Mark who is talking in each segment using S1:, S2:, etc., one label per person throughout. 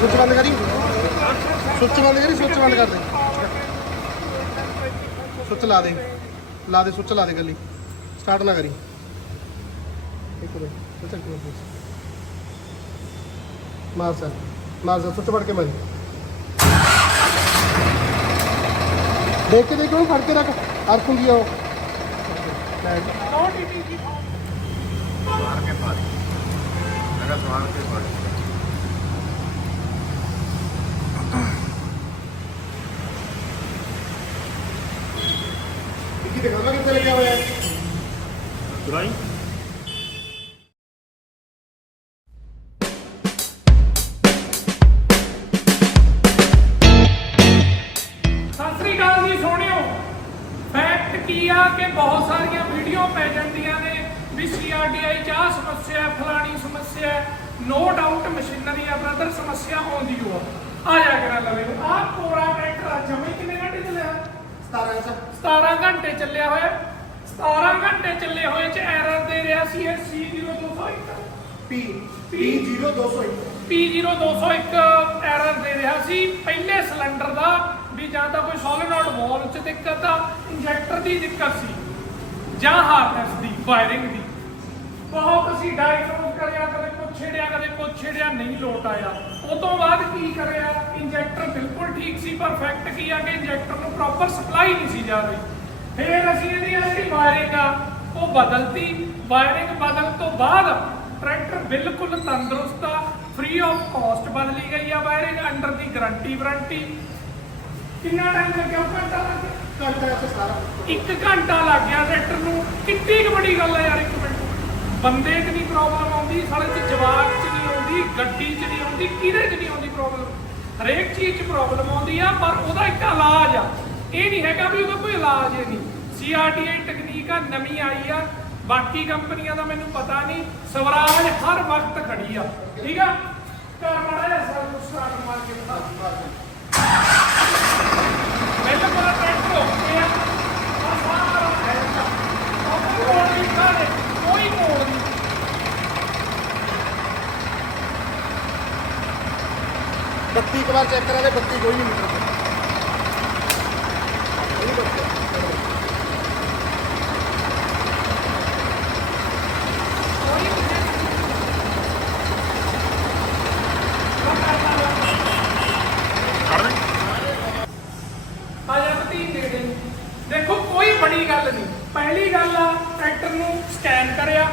S1: ਸੁੱਚ ਬੰਦ ਕਰੀ। ਸੁੱਚ ਬੰਦ ਕਰੀ ਸੁੱਚ ਬੰਦ ਕਰ ਦੇ। ਸੁੱਚ ਲਾ ਦੇ ਲਾ ਦੇ ਸੁੱਚ ਲਾ ਦੇ ਗੱਲੀ। ਸਟਾਰਟ ਨਾ ਕਰੀ। ਇੱਕ ਮਿੰਟ ਸੁੱਚ ਮਿੰਟ ਮਾਰ ਸਰ ਮਾਰ ਸਰ ਸੁੱਚ ਫੜ ਕੇ ਮਾਰੀ। ਦੇਖ ਕੇ ਦੇਖ ਫੜ ਕੇ ਰੱਖ। ਆ ਉਹ ਲੈ ਜੀ।
S2: ਸਵਾਰ ਕੇ ਪਾ ਦੇ। ਲਗਾ ਸਵਾਰ ਕੇ ਪਾ ਦੇ
S1: ਕੀ ਦਿਖਾਵਾ ਕਿੱਥੇ ਲੱਗਿਆ ਹੋਇਆ ਹੈ
S2: ਦਵਾਈ
S3: ਸਤਿ ਸ੍ਰੀ ਅਕਾਲ ਜੀ ਸੋਹਣਿਓ ਫੈਕਟ ਕੀ ਆ ਕਿ ਬਹੁਤ ਸਾਰੀਆਂ ਵੀਡੀਓ ਪੈ ਜਾਂਦੀਆਂ ਨੇ। ਵੀ ਸੀਆਰਡੀਆਈ ਚ ਆਹ ਸਮੱਸਿਆ ਫਲਾਣੀ ਸਮੱਸਿਆ। ਨੋ ਡਾਊਟ ਮਸ਼ੀਨਰੀ ਆ ਬ੍ਰਦਰ ਸਮੱਸਿਆ ਆਉਂਦੀ ਹੋ ਆ। ਜਾ ਕੇ ਲਵੇ। ਆ ਕੋਰਾ ਟਰੈਕਟਰ ਆ ਜਮੇ ਕਿੰਨੇ ਘੰਟੇ ਚੱਲਿਆ?
S1: 17 ਇੰਚ
S3: 17 ਘੰਟੇ ਚੱਲਿਆ ਹੋਇਆ। 17 ਘੰਟੇ ਚੱਲੇ ਹੋਏ ਚ ਐਰਰ ਦੇ ਰਿਹਾ ਸੀ ਇਹ C0201
S1: ਪੀ ਪੀ 0201
S3: P0201 ਐਰਰ ਦੇ ਰਿਹਾ ਸੀ। ਪਹਿਲੇ ਸਿਲੰਡਰ ਦਾ ਵੀ ਜਾਂ ਤਾਂ ਕੋਈ ਸੋਲਿਨੋਇਡ ਵਾਲਵ 'ਚ ਦਿੱਕਤ ਆ ਇੰਜੈਕਟਰ ਦੀ ਦਿੱਕਤ ਸੀ ਜਾਂ ਹਾਰਨੈਸ ਦੀ ਵਾਇਰਿੰਗ ਦੀ। ਬਹੁਤ ਅਸੀਂ ਡਾਇਗਨੋਸ ਕਰਿਆ ਕਦੇ ਕੁਛ ਛੇੜਿਆ ਕਦੇ ਕੁਛ ਛੇੜਿਆ ਨਹੀਂ ਲੋਟ ਆਇਆ। ਉਹ ਤੋਂ ਬਾਅਦ ਕੀ ਕਰਿਆ? ਇੰਜੈਕਟਰ ਬਿਲਕੁਲ ਠੀਕ ਸੀ ਪਰਫੈਕਟ ਕੀ ਆ ਕਿ ਇੰਜੈਕਟਰ ਨੂੰ ਪ੍ਰੋਪਰ ਸਪਲਾਈ ਨਹੀਂ ਸੀ ਜਾ ਰਹੀ। ਫਿਰ ਅਸੀਂ ਇਹਦੀ ਜਿਹੜੀ ਵਾਇਰਿੰਗ ਆ ਉਹ ਬਦਲਤੀ। ਵਾਇਰਿੰਗ ਬਦਲ ਤੋਂ ਬਾਅਦ ਟਰੈਕਟਰ ਬਿਲਕੁਲ ਤੰਦਰੁਸਤ ਆ ਫ੍ਰੀ ਆਫ ਕਾਸਟ ਬਦਲੀ ਗਈ ਆ ਵਾਇਰਿੰਗ ਅੰਡਰ ਦੀ ਗਾਰੰਟੀ ਵਾਰੰਟੀ ਕਿੰਨਾ ਟਾਈਮ ਲੱਗਿਆ ਘੰਟਾ ਲੱਗ ਗਿਆ?
S1: ਘੰਟਾ ਸਾਰਾ।
S3: ਇੱਕ ਘੰਟਾ ਲੱਗ ਗਿਆ ਟਰੈਕਟਰ ਨੂੰ। ਕਿੰਨੀ ਕੁ ਬੜੀ ਗੱਲ ਹੈ ਯਾਰ ਇੱਕ ਮਿੰਟ। ਬੰਦੇ 'ਚ ਨਹੀਂ ਪ੍ਰੋਬਲਮ ਆਉਂਦੀ ਸਾਲੇ 'ਚ ਜਵਾਕ 'ਚ ਨਹੀਂ ਆਉਂਦੀ ਗੱਡੀ 'ਚ ਨਹੀਂ ਆਉਂਦੀ ਕਿਹਦੇ 'ਚ ਨਹੀਂ ਆਉਂਦੀ ਪ੍ਰੋਬਲਮ ਹਰੇਕ ਚੀਜ਼ 'ਚ ਪ੍ਰੋਬਲਮ ਆਉਂਦੀ ਆ ਪਰ ਉਹਦਾ ਇੱਕ ਇਲਾਜ ਆ। ਇਹ ਨਹੀਂ ਹੈਗਾ ਵੀ ਉਹਦਾ ਕੋਈ ਇਲਾਜ ਹੀ ਨਹੀਂ। ਸੀਆਰਟੀਆਈ ਟੈਕਨੀਕ ਆ, ਨਵੀਂ ਆਈ ਆ। ਬਾਕੀ ਕੰਪਨੀਆਂ ਦਾ ਮੈਨੂੰ ਪਤਾ ਨਹੀਂ। ਸਵਰਾਜ ਹਰ ਵਕਤ ਖੜੀ ਆ। ਠੀਕ ਆ? ਕਰ ਮਾੜਾ ਜਿਹਾ ਸਰ ਨੂੰ ਮਾਰ ਕੇ ਦਿਖਾ ਬਿਲਕੁਲ ਟਰੈਕਟਰ ਓਕੇ ਆ। ਆਹ ਸਾਰਾ ਹੈਗਾ ਕੋਈ ਮੋੜ ਨਹੀਂ ਸਾਰੇ ਕੋਈ ਮੋੜ ਨਹੀਂ।
S1: ਬੱਤੀ ਇੱਕ ਵਾਰ ਚੈੱਕ ਕਰਾ ਦੇ ਬੱਤੀ ਕੋਈ ਨਹੀਂ ਮੀਟਰ ਤੇ ਇਹ ਬੱਤੀ
S3: ਕੋਈ ਨਹੀਂ
S2: ਕਰ ਦੇ
S3: ਆ ਜਾ ਪਤੀ ਦੇ ਦੇ ਦੇਖੋ ਕੋਈ ਬੜੀ ਗੱਲ ਨਹੀਂ। ਪਹਿਲੀ ਗੱਲ ਆ ਟਰੈਕਟਰ ਨੂੰ ਸਕੈਨ ਕਰਿਆ।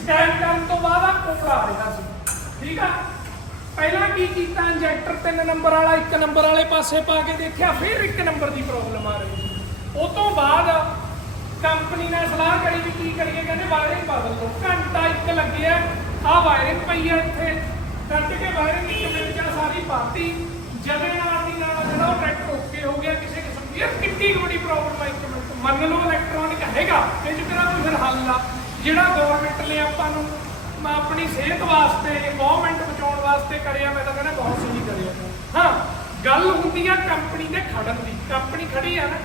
S3: ਸਕੈਨ ਕਰਨ ਤੋਂ ਬਾਅਦ ਆ ਕੋਪੜਾ ਰਿਹਾ ਸੀ। ਠੀਕ ਆ? ਪਹਿਲਾਂ ਕੀ ਕੀਤਾ? ਇੰਜੈਕਟਰ ਤਿੰਨ ਨੰਬਰ ਵਾਲਾ, ਇੱਕ ਨੰਬਰ ਵਾਲੇ ਪਾਸੇ ਪਾ ਕੇ ਦੇਖਿਆ, ਫਿਰ ਇੱਕ ਨੰਬਰ ਦੀ ਪ੍ਰੋਬਲਮ ਆ ਰਹੀ ਸੀ। ਉਹ ਤੋਂ ਬਾਅਦ ਕੰਪਨੀ ਨੇ ਸਲਾਹ ਕਰੀ ਵੀ ਕੀ ਕਰੀਏ, ਕਹਿੰਦੇ ਵਾਇਰਿੰਗ ਬਦਲ ਲਓ ਘੰਟਾ ਇੱਕ ਲੱਗਿਆ। ਆ ਵਾਇਰਿੰਗ ਪਈ ਆ ਇੱਥੇ। ਕੱਟ ਕੇ ਵਾਇਰਿੰਗ ਇੱਕ ਮਿੰਟ ਚ ਸਾਰੀ ਪਾਤੀ। ਜਦੇ ਨਾਲ ਦੀ ਨਾਲ ਜਿਹੜਾ ਉਹ ਟਰੈਕਟਰ ਓਕੇ ਹੋ ਗਿਆ ਕਿਸੇ ਕਿਸਮ ਦੀ ਯਾਰ ਕਿੰਨੀ ਕੁ ਵੱਡੀ ਪ੍ਰੋਬਲਮ ਆ ਇੱਕ ਮਿੰਟ ਮੰਨ ਲਓ ਇਲੈਕਟ੍ਰੋਨਿਕ ਹੈਗਾ ਇਹ ਚ ਕੋਈ ਫਿਰ ਹੱਲ ਆ ਜਿਹੜਾ ਗਵਰਨਮੈਂਟ ਨੇ ਆਪਾਂ ਨੂੰ ਆਪਣੀ ਸਿਹਤ ਵਾਸਤੇ ਗਵਰਨਮੈਂਟ ਬਚਾਉਣ ਵਾਸਤੇ ਕਰਿਆ, ਮੈਂ ਤਾਂ ਕਹਿੰਦਾ ਬਹੁਤ ਸਹੀ ਕਰਿਆ। ਹਾਂ, ਗੱਲ ਹੁੰਦੀ ਆ ਕੰਪਨੀ ਦੇ ਖੜਨ ਦੀ। ਕੰਪਨੀ ਖੜੀ ਆ ਨਾ।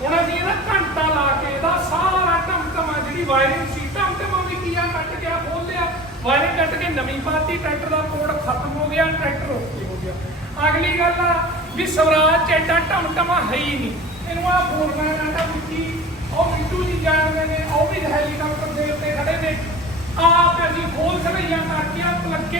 S3: ਹੁਣ ਅਸੀਂ ਇਹਦਾ ਘੰਟਾ ਲਾ ਕੇ ਇਹਦਾ ਸਾਰਾ ਧਮਕਮਾ ਜਿਹੜੀ ਵਾਇਰਿੰਗ ਸੀ ਟਮਟਮਾ ਵੀ ਕੀ ਆ? ਕੱਟ ਗਿਆ ਖੋਲ ਲਿਆ। ਵਾਇਰਿੰਗ ਕੱਟ ਕੇ ਨਵੀਂ ਪਾਤੀ, ਟਰੈਕਟਰ ਦਾ ਕੋਡ ਖਤਮ ਹੋ ਗਿਆ, ਟਰੈਕਟਰ ਓਕੇ ਹੋ ਗਿਆ। ਅਗਲੀ ਗੱਲ ਆ ਵੀ ਸਵਰਾਜ ਚ ਐਡਾ ਟਮਟਮਾ ਹੈ ਹੀ ਨਹੀਂ। ਇਹਨੂੰ ਆ ਫੋਰਮੈਨ ਆਂਦਾ ਵਿੱਕੀ ਉਹ ਮਿੱਟੂ ਜੀ ਜਾਣਦੇ ਨੇ, ਉਹ ਵੀ ਹੈਲੀਕਾਪਟਰ ਦੇ ਉੱਤੇ ਖੜੇ ਨੇ। ਆਪ ਅਸੀਂ ਖੋਲ ਸੜਈਆਂ ਕਰਕੇ ਆ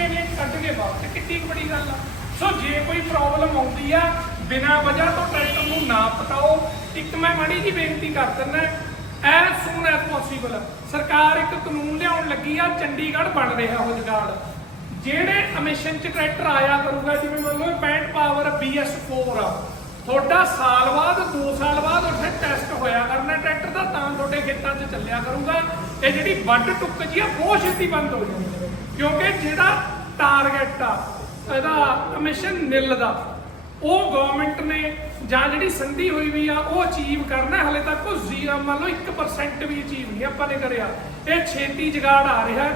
S3: ਨੇ ਕੱਢ ਕੇ ਬਾਹਰ ਕਿੰਨੀ ਬੜੀ ਗੱਲ ਆ। ਸੋ ਜੇ ਕੋਈ ਪ੍ਰੋਬਲਮ ਆਉਂਦੀ ਆ, ਬਿਨਾਂ ਵਜ੍ਹਾ ਤੋਂ ਟਰੈਕਟਰ ਨੂੰ ਨਾ ਪਟਾਓ। ਇੱਕ ਮੈਂ ਮਾੜੀ ਜੀ ਬੇਨਤੀ ਕਰ ਦਿੰਦਾ ਐਸ ਸੂਨ ਐਸ ਪੋਸੀਬਲ ਸਰਕਾਰ ਇੱਕ ਕਾਨੂੰਨ ਲਿਆਉਣ ਲੱਗੀ ਆ, ਚੰਡੀਗੜ੍ਹ ਬਣ ਰਿਹਾ ਉਹ ਜਗਾੜ। ਜਿਹੜੇ ਐਮਿਸ਼ਨ ਚ ਟਰੈਕਟਰ ਆਇਆ ਕਰੂਗਾ, ਜਿਵੇਂ ਮੰਨ ਲਓ ਬੈਂਡ ਪਾਵਰ BS4 ਆ। ਤੁਹਾਡਾ ਸਾਲ ਬਾਅਦ 2 ਸਾਲ ਬਾਅਦ ਉੱਥੇ ਟੈਸਟ ਹੋਇਆ ਕਰਨਾ, ਟਰੈਕਟਰ ਦਾ, ਤਾਂ ਤੁਹਾਡੇ ਖੇਤਾਂ 'ਚ ਚੱਲਿਆ ਕਰੂਗਾ। ਇਹ ਜਿਹੜੀ ਵੱਡ ਟੁੱਕ ਜੀ ਆ, ਬਹੁਤ ਛੇਤੀ ਬੰਦ ਹੋ ਜਾਊਗੀ ਕਿਉਂਕਿ ਜਿਹੜਾ ਟਾਰਗੇਟ ਆ, ਇਹਦਾ ਕਮਿਸ਼ਨ ਨਿਲ ਦਾ, ਉਹ ਗਵਰਨਮੈਂਟ ਨੇ ਜਾਂ ਜਿਹੜੀ ਸੰਧੀ ਹੋਈ ਵੀ ਆ, ਉਹ ਅਚੀਵ ਕਰਨਾ, ਹਲੇ ਤੱਕ ਉਹ ਜ਼ੀਰੋ ਮੰਨ ਲਓ 1% ਵੀ ਅਚੀਵ ਨਹੀਂ ਆਪਾਂ ਨੇ ਕਰਿਆ। ਇਹ ਛੇਤੀ ਜਗਾੜ ਆ ਰਿਹਾ।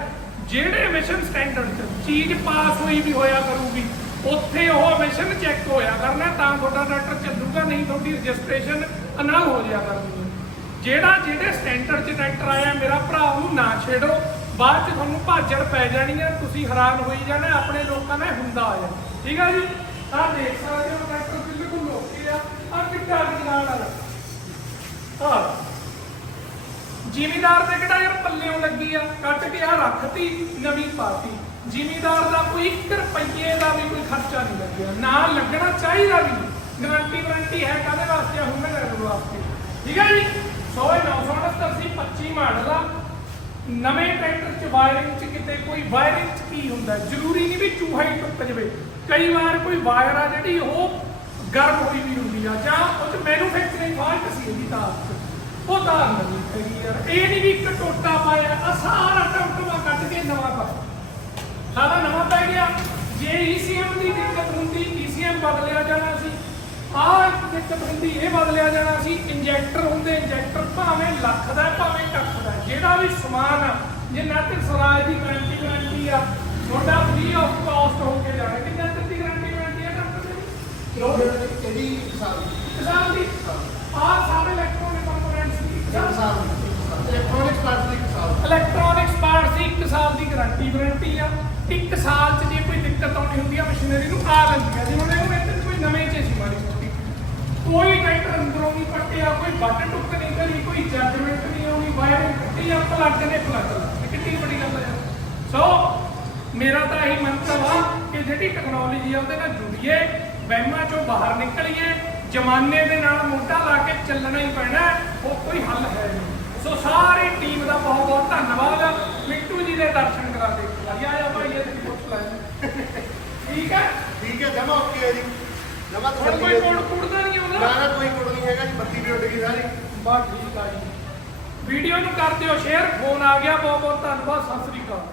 S3: ਜਿਹੜੇ ਮਿਸ਼ਨ ਸਟੈਂਡਰਡ 'ਚ ਚੀਜ਼ ਪਾਸ ਹੋਈ ਵੀ ਹੋਇਆ ਕਰੂਗੀ ਉੱਥੇ ਉਹ ਮਿਸ਼ਨ ਚੈੱਕ ਹੋਇਆ ਕਰਨਾ, ਤਾਂ ਤੁਹਾਡਾ ਟਰੈਕਟਰ ਚੱਲੂਗਾ, ਨਹੀਂ ਤੁਹਾਡੀ ਰਜਿਸਟ੍ਰੇਸ਼ਨ ਅਨਲ ਹੋ ਜਾਇਆ ਕਰਨੀ ਹੈ ਜਿਹੜਾ ਜਿਹੜੇ ਸਟੈਂਡਰਡ 'ਚ ਟਰੈਕਟਰ ਆਇਆ, ਮੇਰਾ ਭਰਾ ਨੂੰ ਨਾ ਛੇੜੋ, ਬਾਅਦ ਚ ਤੁਹਾਨੂੰ ਭਾਜੜ ਪੈ ਜਾਣੀ ਹੈ ਤੁਸੀਂ ਹੈਰਾਨ ਹੋਈ ਜਾਣਾ, ਆਪਣੇ ਲੋਕਾਂ ਨੇ ਹੁੰਦਾ ਆ। ਠੀਕ ਆ ਜੀ? ਆਹ ਦੇਖ ਸਕਦੇ ਹੋ ਟਰੈਕਟਰ ਬਿਲਕੁਲ ਲੋਕੀ ਆ। ਆ ਕਿੱਡਾ ਨਾਲ ਵਾਲਾ ਆ ਜ਼ਿਮੀਦਾਰ ਤੇ ਕਿਹੜਾ ਯਾਰ ਪੱਲਿਓਂ ਲੱਗੀ ਆ, ਕੱਟ ਕੇ ਆ ਰੱਖਤੀ, ਨਵੀਂ ਪਾਤੀ। ਜ਼ਿਮੀਦਾਰ ਦਾ ਕੋਈ 1 ਰੁਪਈਏ ਦਾ ਵੀ ਕੋਈ ਖਰਚਾ ਨਹੀਂ ਲੱਗਿਆ। ਨਾ ਲੱਗਣਾ ਚਾਹੀਦਾ ਵੀ। ਗਾਰੰਟੀ ਵਾਰੰਟੀ ਹੈ ਕਾਹਦੇ ਵਾਸਤੇ? ਆ ਹੁਣ ਲੈਣ ਵਾਸਤੇ। ਠੀਕ ਹੈ ਜੀ? 100 968 ਸੀ 25 ਮਾਡਲ ਆ। ਨਵੇਂ ਟਰੈਕਟਰ ਚ ਵਾਇਰਿੰਗ ਚ ਕਿਤੇ ਕੋਈ ਵਾਇਰਿੰਗ ਚ ਕੀ ਹੁੰਦਾ? ਜ਼ਰੂਰੀ ਨਹੀਂ ਵੀ ਚੂਹਾ ਹੀ ਟੁੱਟ ਜਵੇ। ਕਈ ਵਾਰ ਕੋਈ ਵਾਇਰ ਆ ਜਿਹੜੀ ਉਹ ਗਰਮ ਹੋਈ ਵੀ ਹੁੰਦੀ ਆ, ਜਾਂ ਉਹ ਚ ਮੈਨੂਫੈਕਚਰਿੰਗ ਫਾਲਟ ਸੀ ਇਹਦੀ ਤਾਰ ਚ। ਉਹ ਤਾਰ ਨਹੀਂ ਹੈਗੀ ਯਾਰ। ਇਹ ਨਹੀਂ ਵੀ ਇੱਕ ਟੋਟਾ ਪਾਇਆ ਆ ਸਾਰਾ ਟਮਟਮਾ ਕੱਢ ਕੇ ਨਵਾਂ ਪਾ ਜੇ ਈਸੀਐਮ ਦੀ ਦਿੱਕਤ ਹੁੰਦੀ ਈਸੀਐਮ ਬਦਲਿਆ ਜਾਣਾ ਸੀ। ਆਹ ਦਿੱਕਤ ਹੁੰਦੀ ਇਹ ਬਦਲਿਆ ਜਾਣਾ ਸੀ। ਇੰਜੈਕਟਰ ਹੁੰਦੇ ਇੰਜੈਕਟਰ ਭਾਵੇਂ ਲੱਖ ਦਾ ਭਾਵੇਂ ਕੱਖ ਦਾ। ਜਿਹੜਾ ਵੀ ਸਮਾਨ ਆ ਜਿੰਨਾ ਤੇ ਸਰਾਜ ਦੀ ਗਾਰੰਟੀ ਵਾਰੰਟੀ ਆ ਤੁਹਾਡਾ ਫ੍ਰੀ ਆਫ ਕਾਸਟ ਹੋ ਕੇ ਜਾਣਾ। ਕਿੰਨਾ ਚਿਰ ਦੀ ਗਾਰੰਟੀ ਵਾਰੰਟੀ ਹੈ ਡਾਕਟਰ ਜੀ?
S1: ਇੱਕ ਸਾਲ ਦੀ
S3: ਇੱਕ ਸਾਲ ਦੀ? ਆਹ ਸਾਰੇ ਇਲੈਕਟ੍ਰੋਨਿਕ ਕੰਪੋਨੈਂਟਸ ਦੀ। ਇੱਕ
S1: ਇੱਕ ਦੀ। ਇਲੈਕਟ੍ਰੋਨਿਕਸ ਪਾਰਟਸ ਦੀ ਇੱਕ ਦੀ।
S3: ਇਲੈਕਟ੍ਰੋਨਿਕਸ ਪਾਰਟਸ ਦੀ 1 ਸਾਲ ਦੀ ਗਾਰੰਟੀ ਵਾਰੰਟੀ ਆ। 1 ਸਾਲ ਚ ਜੇ ਦਿੱਕਤ ਆਉਣੀ ਹੁੰਦੀ ਆ ਮਸ਼ੀਨਰੀ ਨੂੰ ਆ ਲੈਂਦੀ ਆ ਜਿਵੇਂ ਇਹਨੂੰ ਇੱਥੇ ਕੋਈ ਨਵੇਂ ਚ ਸੀ ਮਾਰੀ। ਕੋਈ ਟਰੈਕਟਰ ਅੰਦਰੋਂ ਨਹੀਂ ਪੱਟਿਆ ਕੋਈ ਬੱਟ ਟੁੱਕ ਨਹੀਂ ਕਰੀ, ਕੋਈ ਜੱਜਮੈਂਟ ਨਹੀਂ ਆਉਣੀ ਵਾਇਰਿੰਗ ਕੱਟੀ ਆ ਪਲੱਗ ਨੇ ਪਲੱਗ ਕਿੰਨੀ ਵੱਡੀ ਗੱਲ ਹੈ ਸੋ ਮੇਰਾ ਤਾਂ ਇਹੀ ਮੰਤਵ ਆ ਕਿ ਜਿਹੜੀ ਟੈਕਨੋਲੋਜੀ ਆ, ਉਹਦੇ ਨਾਲ ਜੁੜੀਏ, ਵਹਿਮਾਂ ਚੋਂ ਬਾਹਰ ਨਿਕਲੀਏ, ਜ਼ਮਾਨੇ ਦੇ ਨਾਲ ਮੋਢਾ ਲਾ ਕੇ ਚੱਲਣਾ ਹੀ ਪੈਣਾ, ਉਹ ਕੋਈ ਹੱਲ ਹੈ ਨਹੀਂ। ਸੋ ਸਾਰੀ ਟੀਮ ਦਾ ਬਹੁਤ ਬਹੁਤ ਧੰਨਵਾਦ ਮਿੱਟੂ ਜੀ ਦੇ ਦਰਸ਼ਨ ਕਰਾ ਦੇ। ਆ ਭਾਈ ਇਹ ਪੁੱਛ ਲੈ। ਠੀਕ ਹੈ
S1: ਠੀਕ ਹੈ ਜਮਾ ਓਕੇ ਹੈ ਜੀ। ਜਮਾ
S3: ਹੁਣ ਕੋਈ ਕੋਡ ਕੁੜਦਾ ਨਹੀਂ
S1: ਨਾ
S3: ਆਉਂਦਾ?
S1: ਨਾ ਕੋਈ ਕੁੜ ਨਹੀਂ ਹੈਗਾ ਜੀ ਬੱਤੀ ਵੀ ਉੱਡ ਗਈ ਸਾਰੀ।
S3: ਬਸ ਠੀਕ ਆ ਜੀ। ਵੀਡੀਓ ਨੂੰ ਕਰ ਦਿਓ ਸ਼ੇਅਰ ਫੋਨ ਆ ਗਿਆ ਬਹੁਤ ਬਹੁਤ ਧੰਨਵਾਦ ਸਤਿ ਸ੍ਰੀ ਅਕਾਲ।